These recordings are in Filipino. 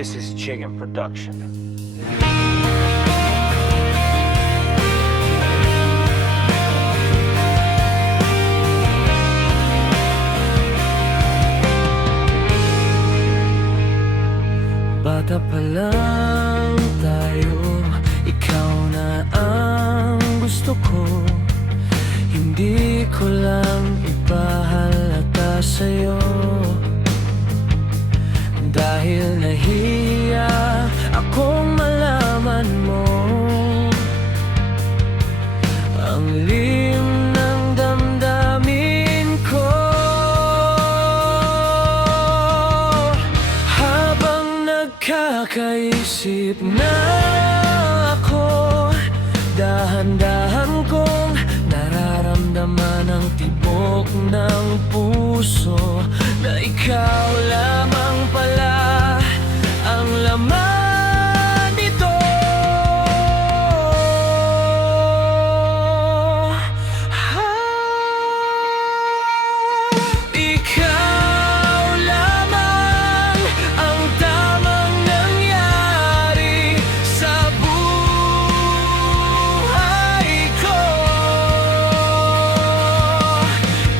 This is Chicken Production. Bata pa lang tayo, ikaw na ang gusto ko. Hindi ko lang ipahalata sa'yo, dahil nahiya akong malaman mo ang lihim ng damdamin ko. Habang nagkakaisip na ako, dahan-dahan kong nararamdaman ang tibok ng puso na ikaw lamang pala ang laman nito. Ikaw lamang ang tamang nangyari sa buhay ko.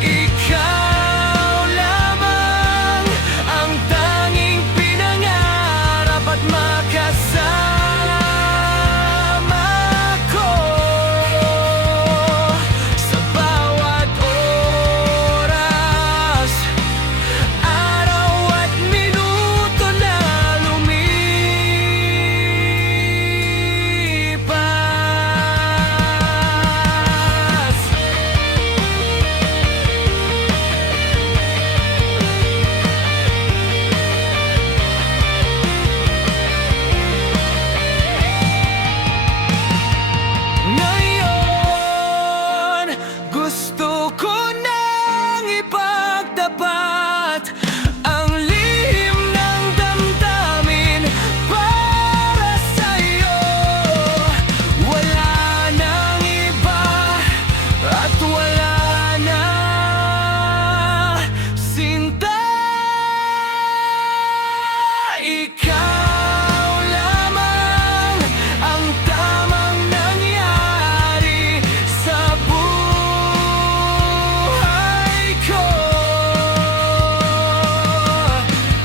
Ikaw lamang ang tanging pinangarap at makasama ko sa bawat oras, araw at minuto na lumipas. Ngayon, gusto ko nang ipagtapat ang lihim ng damdamin para sa'yo. Wala nang iba at wala na, sinta. Ikaw lamang ang tamang nangyari sa buhay ko.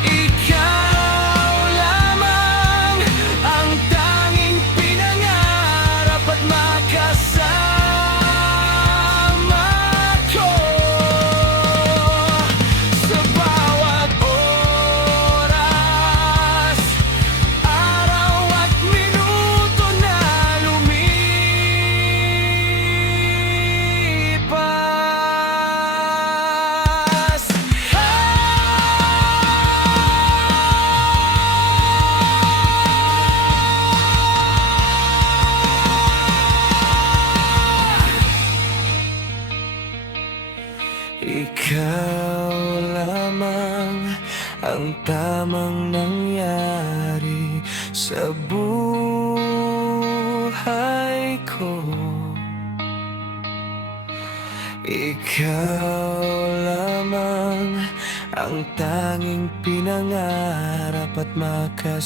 Ikaw lamang ang tanging pinangarap at makasama ko sa bawat oras, araw at minuto na lumipas. Ikaw lamang ang tamang nangyari sa buhay ko. Ikaw lamang ang tanging pinangarap at makasama